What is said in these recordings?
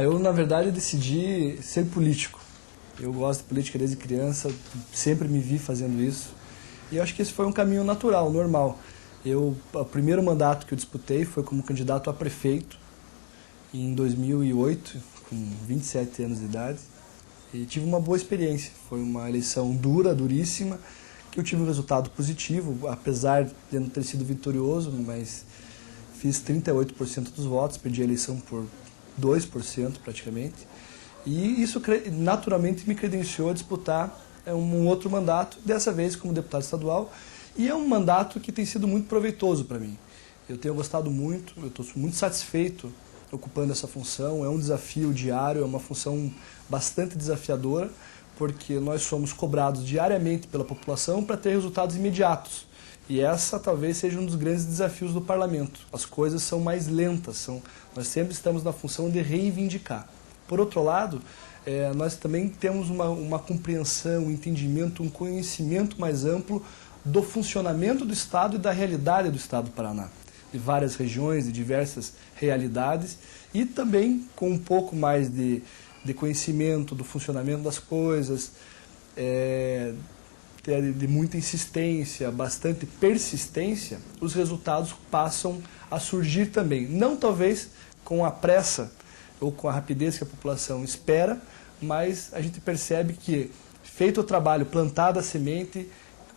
Eu na verdade decidi ser político. Eu gosto de política desde criança, sempre me vi fazendo isso. E eu acho que esse foi um caminho natural, normal. O primeiro mandato que eu disputei foi como candidato a prefeito em 2008, com 27 anos de idade. E tive uma boa experiência. Foi uma eleição dura, duríssima, que eu tive um resultado positivo, apesar de não ter sido vitorioso, mas fiz 38% dos votos, perdi a eleição por 2% praticamente. E isso naturalmente me credenciou a disputar um outro mandato, dessa vez como deputado estadual. E é um mandato que tem sido muito proveitoso para mim. Eu tenho gostado muito, eu estou muito satisfeito ocupando essa função. É um desafio diário, é uma função bastante desafiadora, porque nós somos cobrados diariamente pela população para ter resultados imediatos. E essa talvez seja um dos grandes desafios do parlamento. As coisas são mais lentas, nós sempre estamos na função de reivindicar. Por outro lado, nós também temos uma compreensão, um entendimento, um conhecimento mais amplo do funcionamento do Estado e da realidade do Estado do Paraná. De várias regiões, de diversas realidades, e também com um pouco mais de conhecimento do funcionamento das coisas, de muita insistência, bastante persistência, os resultados passam a surgir também. Não talvez com a pressa ou com a rapidez que a população espera, mas a gente percebe que, feito o trabalho, plantada a semente,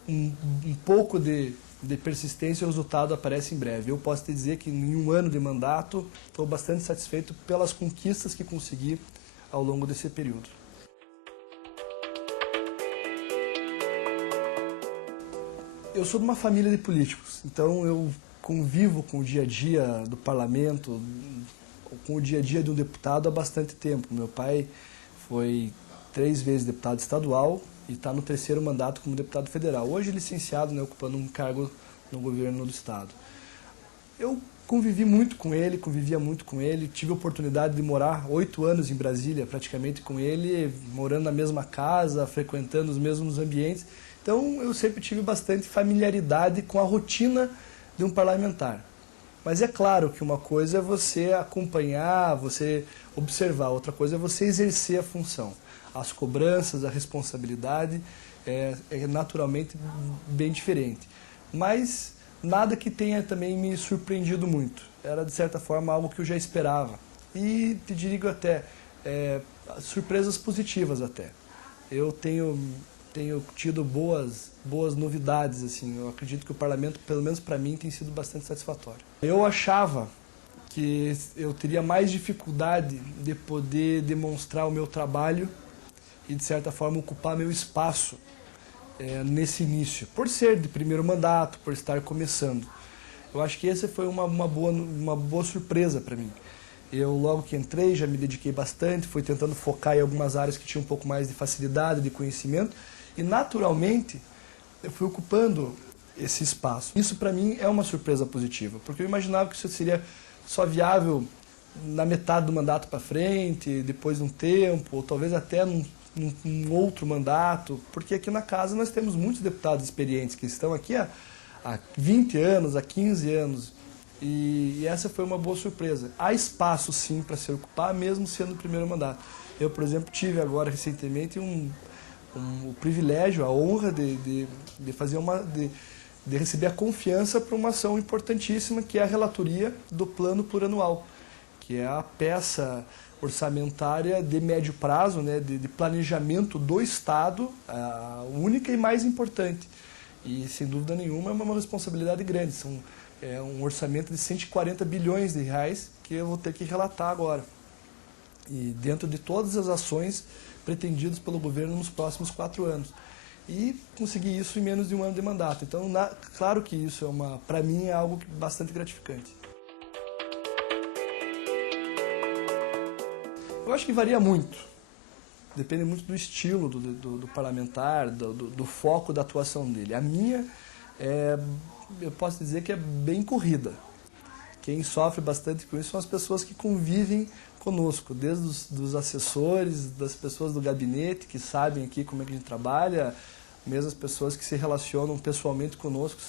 um pouco de persistência, o resultado aparece em breve. Eu posso te dizer que em um ano de mandato estou bastante satisfeito pelas conquistas que consegui ao longo desse período. Eu sou de uma família de políticos, então eu convivo com o dia a dia do parlamento, com o dia a dia de um deputado há bastante tempo. Meu pai foi 3 vezes deputado estadual e está no 3º mandato como deputado federal. Hoje licenciado, ocupando um cargo no governo do estado. Eu convivia muito com ele, tive a oportunidade de morar 8 anos em Brasília, praticamente com ele, morando na mesma casa, frequentando os mesmos ambientes. Então eu sempre tive bastante familiaridade com a rotina de um parlamentar. Mas é claro que uma coisa é você acompanhar, você observar, outra coisa é você exercer a função. As cobranças, a responsabilidade é naturalmente bem diferente. Mas nada que tenha também me surpreendido muito. Era, de certa forma, algo que eu já esperava. E te digo até, surpresas positivas até. Eu tenho tido boas novidades, assim. Eu acredito que o parlamento, pelo menos para mim, tem sido bastante satisfatório. Eu achava que eu teria mais dificuldade de poder demonstrar o meu trabalho e, de certa forma, ocupar meu espaço nesse início, por ser de primeiro mandato, por estar começando. Eu acho que essa foi uma boa surpresa para mim. Eu, logo que entrei, já me dediquei bastante, fui tentando focar em algumas áreas que tinham um pouco mais de facilidade, de conhecimento, e naturalmente eu fui ocupando esse espaço. Isso para mim é uma surpresa positiva, porque eu imaginava que isso seria só viável na metade do mandato para frente, depois de um tempo, ou talvez até num outro mandato, porque aqui na casa nós temos muitos deputados experientes que estão aqui há 20 anos, há 15 anos, e essa foi uma boa surpresa. Há espaço sim para se ocupar, mesmo sendo o primeiro mandato. Eu, por exemplo, tive agora recentemente o privilégio, a honra de receber a confiança para uma ação importantíssima, que é a relatoria do Plano Plurianual, que é a peça orçamentária de médio prazo, de planejamento do Estado, a única e mais importante. E, sem dúvida nenhuma, é uma responsabilidade grande. É um orçamento de 140 bilhões de reais que eu vou ter que relatar agora. E dentro de todas as ações pretendidas pelo governo nos próximos 4 anos. E consegui isso em menos de um ano de mandato. Então, claro que isso para mim é algo bastante gratificante. Eu acho que varia muito. Depende muito do estilo do parlamentar, do foco da atuação dele. A minha, eu posso dizer que é bem corrida. Quem sofre bastante com isso são as pessoas que convivem conosco, desde os assessores, das pessoas do gabinete que sabem aqui como é que a gente trabalha, mesmo as pessoas que se relacionam pessoalmente conosco,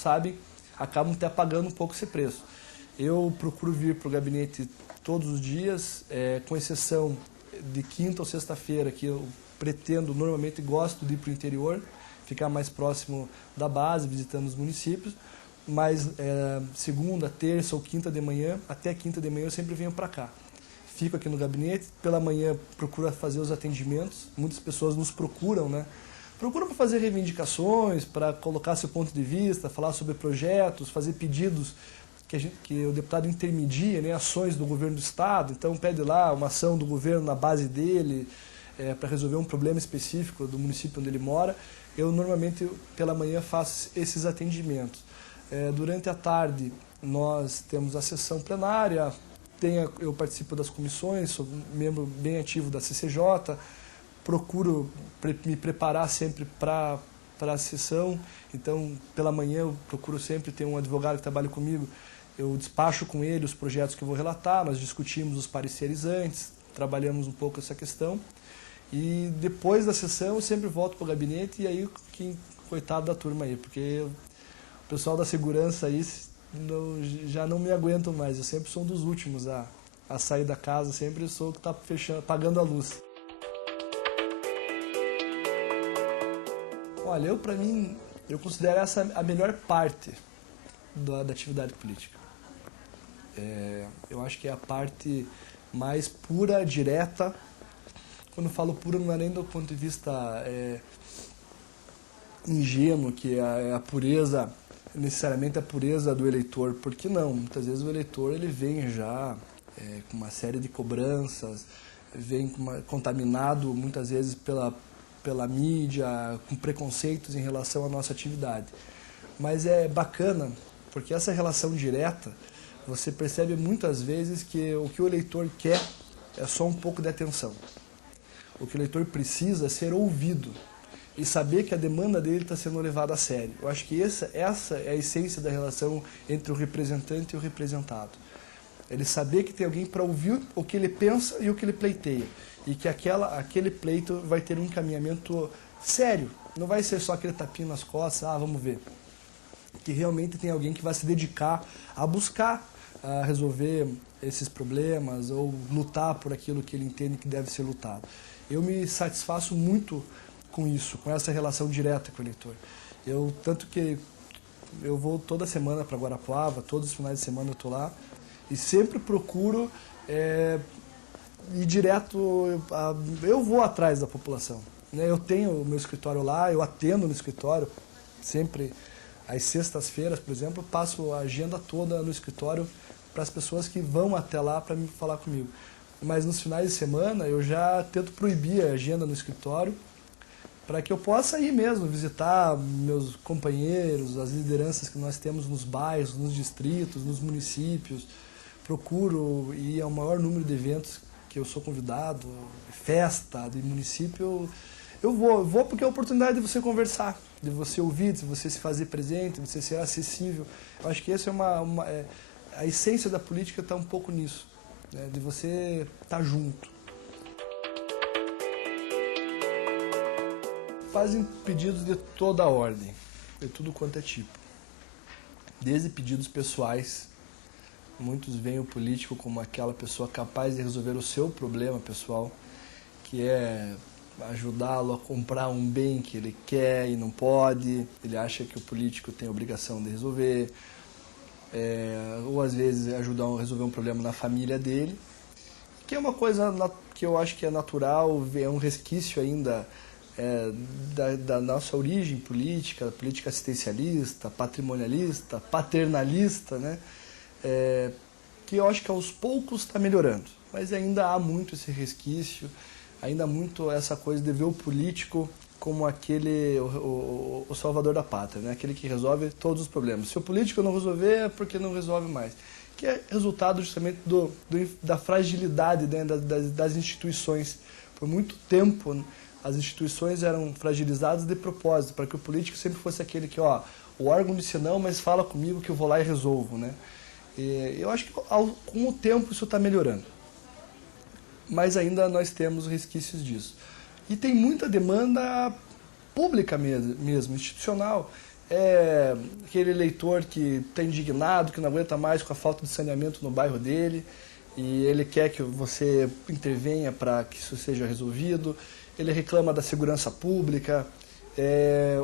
acabam até pagando um pouco esse preço. Eu procuro vir para o gabinete todos os dias, com exceção de quinta ou sexta-feira, que eu pretendo, normalmente gosto de ir para o interior, ficar mais próximo da base, visitando os municípios, mas segunda, terça ou quinta de manhã, até quinta de manhã eu sempre venho para cá. Fico aqui no gabinete, pela manhã procuro fazer os atendimentos, muitas pessoas nos procuram, né? Procuram para fazer reivindicações, para colocar seu ponto de vista, falar sobre projetos, fazer pedidos que o deputado intermedia, né, ações do governo do estado, então pede lá uma ação do governo na base dele, para resolver um problema específico do município onde ele mora. Eu normalmente pela manhã faço esses atendimentos. Durante a tarde nós temos a sessão plenária, eu participo das comissões, sou membro bem ativo da CCJ, procuro me preparar sempre para a sessão, então pela manhã eu procuro sempre ter um advogado que trabalha comigo, eu despacho com ele os projetos que eu vou relatar, nós discutimos os pareceres antes, trabalhamos um pouco essa questão, e depois da sessão eu sempre volto para o gabinete, e aí, coitado da turma aí, porque o pessoal da segurança aí já não me aguentam mais, eu sempre sou um dos últimos a sair da casa, sempre sou o que está apagando a luz. Olha, para mim, eu considero essa a melhor parte da atividade política. Eu acho que é a parte mais pura, direta. Quando eu falo pura, não é nem do ponto de vista ingênuo, que é a pureza, necessariamente a pureza do eleitor, porque não, muitas vezes o eleitor ele vem já com uma série de cobranças, vem contaminado muitas vezes pela mídia, com preconceitos em relação à nossa atividade. Mas é bacana, porque essa relação direta, você percebe muitas vezes que o que o eleitor quer é só um pouco de atenção. O que o eleitor precisa é ser ouvido e saber que a demanda dele está sendo levada a sério. Eu acho que essa é a essência da relação entre o representante e o representado. Ele saber que tem alguém para ouvir o que ele pensa e o que ele pleiteia. E que aquele pleito vai ter um encaminhamento sério. Não vai ser só aquele tapinha nas costas, vamos ver. Que realmente tem alguém que vai se dedicar a buscar a resolver esses problemas ou lutar por aquilo que ele entende que deve ser lutado. Eu me satisfaço muito com isso, com essa relação direta com o eleitor. Tanto que eu vou toda semana para Guarapuava, todos os finais de semana eu estou lá, e sempre procuro ir direto, eu vou atrás da população. Né? Eu tenho o meu escritório lá, eu atendo no escritório, sempre às sextas-feiras, por exemplo, eu passo a agenda toda no escritório para as pessoas que vão até lá para me falar comigo. Mas nos finais de semana eu já tento proibir a agenda no escritório para que eu possa ir mesmo visitar meus companheiros, as lideranças que nós temos nos bairros, nos distritos, nos municípios. Procuro ir ao maior número de eventos que eu sou convidado, festa de município. Eu vou porque é a oportunidade de você conversar, de você ouvir, de você se fazer presente, de você ser acessível. Eu acho que essa é a essência da política está um pouco nisso, né? De você estar junto. Fazem pedidos de toda a ordem, de tudo quanto é tipo. Desde pedidos pessoais, muitos veem o político como aquela pessoa capaz de resolver o seu problema pessoal, que é ajudá-lo a comprar um bem que ele quer e não pode, ele acha que o político tem a obrigação de resolver, ou às vezes ajudar a resolver um problema na família dele, que é uma coisa que eu acho que é natural, é um resquício ainda da nossa origem política, política assistencialista, patrimonialista, paternalista, né? Que eu acho que aos poucos está melhorando, mas ainda há muito esse resquício, ainda há muito essa coisa de ver o político como o salvador da pátria, né? Aquele que resolve todos os problemas. Se o político não resolver, é porque não resolve mais. Que é resultado justamente da fragilidade, né, das instituições. Por muito tempo, as instituições eram fragilizadas de propósito, para que o político sempre fosse aquele que, o órgão disse não, mas fala comigo que eu vou lá e resolvo, né? E eu acho que com o tempo isso está melhorando. Mas ainda nós temos resquícios disso. E tem muita demanda pública mesmo, institucional. Aquele eleitor que está indignado, que não aguenta mais com a falta de saneamento no bairro dele, e ele quer que você intervenha para que isso seja resolvido. Ele reclama da segurança pública,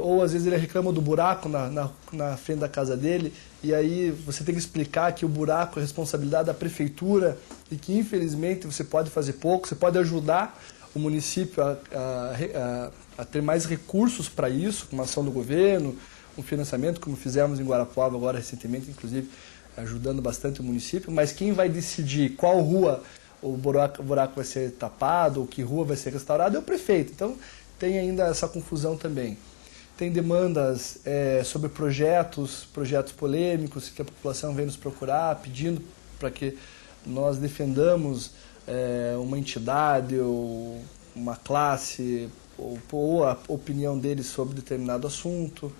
ou às vezes ele reclama do buraco na frente da casa dele, e aí você tem que explicar que o buraco é responsabilidade da prefeitura e que infelizmente você pode fazer pouco, você pode ajudar o município a ter mais recursos para isso, com uma ação do governo, um financiamento, como fizemos em Guarapuava agora recentemente, inclusive ajudando bastante o município, mas quem vai decidir qual rua o buraco vai ser tapado, ou que rua vai ser restaurada é o prefeito. Então tem ainda essa confusão também. Tem demandas sobre projetos polêmicos que a população vem nos procurar, pedindo para que nós defendamos uma entidade ou uma classe ou a opinião deles sobre determinado assunto.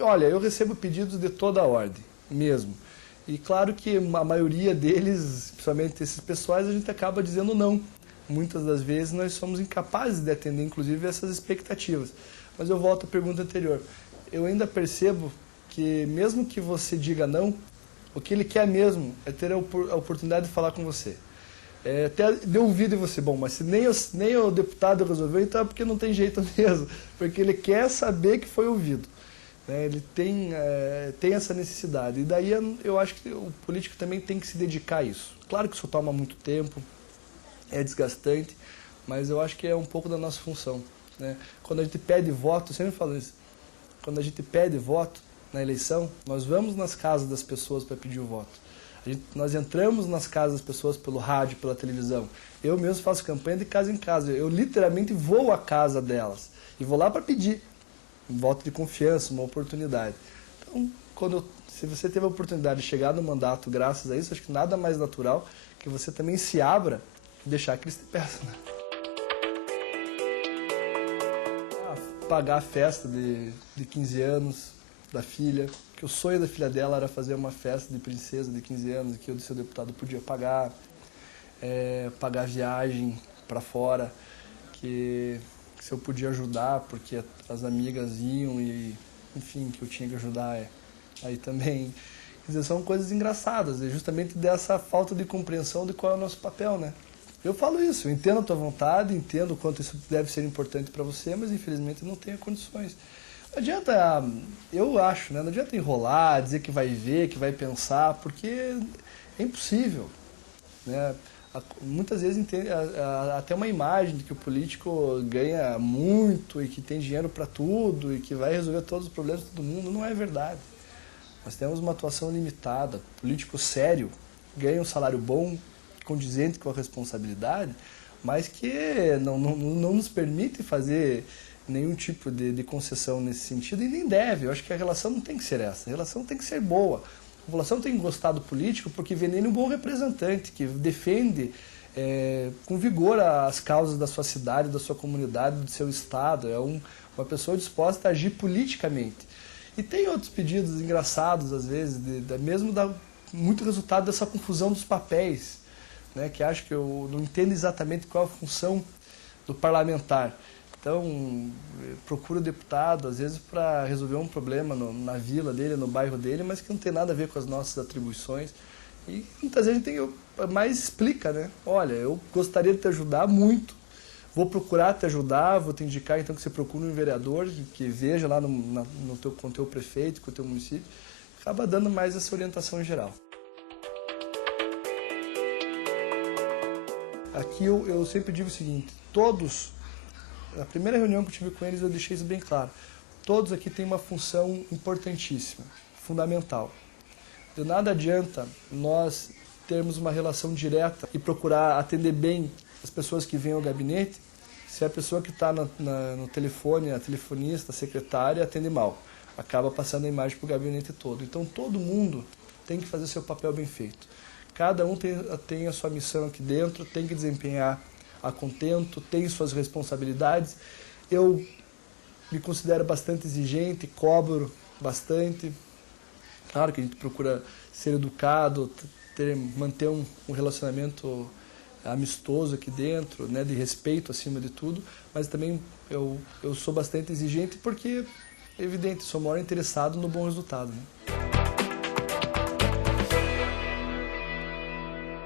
Olha, eu recebo pedidos de toda a ordem, mesmo. E claro que a maioria deles, principalmente esses pessoais, a gente acaba dizendo não. Muitas das vezes nós somos incapazes de atender, inclusive, essas expectativas. Mas eu volto à pergunta anterior. Eu ainda percebo que, mesmo que você diga não, o que ele quer mesmo é ter a oportunidade de falar com você. Até de ouvir de você, bom, mas se nem o deputado resolveu, então é porque não tem jeito mesmo. Porque ele quer saber que foi ouvido. Ele tem essa necessidade. E daí eu acho que o político também tem que se dedicar a isso. Claro que isso toma muito tempo, é desgastante, mas eu acho que é um pouco da nossa função. Quando a gente pede voto, eu sempre falo isso, quando a gente pede voto na eleição, nós vamos nas casas das pessoas para pedir o voto. Nós entramos nas casas das pessoas pelo rádio, pela televisão. Eu mesmo faço campanha de casa em casa. Eu literalmente vou à casa delas e vou lá para pedir um voto de confiança, uma oportunidade. Então, se você teve a oportunidade de chegar no mandato graças a isso, acho que nada mais natural que você também se abra e deixar que eles te peçam. Pagar a festa de 15 anos da filha, que o sonho da filha dela era fazer uma festa de princesa de 15 anos, que eu, do seu deputado, podia pagar. Pagar viagem para fora, que se eu podia ajudar, porque as amigas iam e, enfim, que eu tinha que ajudar aí também. Quer dizer, são coisas engraçadas, justamente dessa falta de compreensão de qual é o nosso papel, né? Eu falo isso, eu entendo a tua vontade, entendo o quanto isso deve ser importante para você, mas infelizmente eu não tenho condições. Não adianta, eu acho, né? Não adianta enrolar, dizer que vai ver, que vai pensar, porque é impossível, né? Muitas vezes até uma imagem de que o político ganha muito e que tem dinheiro para tudo e que vai resolver todos os problemas de todo mundo, não é verdade. Nós temos uma atuação limitada. O político sério ganha um salário bom, condizente com a responsabilidade, mas que não nos permite fazer nenhum tipo de concessão nesse sentido e nem deve. Eu acho que a relação não tem que ser essa. A relação tem que ser boa. A população tem que gostar do político porque vê nele um bom representante, que defende com vigor as causas da sua cidade, da sua comunidade, do seu estado. É uma pessoa disposta a agir politicamente. E tem outros pedidos engraçados, às vezes, mesmo muito resultado dessa confusão dos papéis, né, que acho que eu não entendo exatamente qual a função do parlamentar. Então, procura o deputado, às vezes, para resolver um problema na vila dele, no bairro dele, mas que não tem nada a ver com as nossas atribuições. E muitas vezes a gente mais explica, né? Olha, eu gostaria de te ajudar muito, vou procurar te ajudar, vou te indicar então que você procure um vereador que veja lá com o teu prefeito, com o teu município, acaba dando mais essa orientação geral. Aqui eu sempre digo o seguinte, na primeira reunião que eu tive com eles eu deixei isso bem claro, todos aqui têm uma função importantíssima, fundamental. De nada adianta nós termos uma relação direta e procurar atender bem as pessoas que vêm ao gabinete, se a pessoa que está no telefone, a telefonista, a secretária, atende mal. Acaba passando a imagem para o gabinete todo. Então todo mundo tem que fazer seu papel bem feito. Cada um tem a sua missão aqui dentro, tem que desempenhar a contento, tem suas responsabilidades. Eu me considero bastante exigente, cobro bastante. Claro que a gente procura ser educado, manter um relacionamento amistoso aqui dentro, né, de respeito acima de tudo, mas também eu sou bastante exigente porque, é evidente, sou maior interessado no bom resultado, né?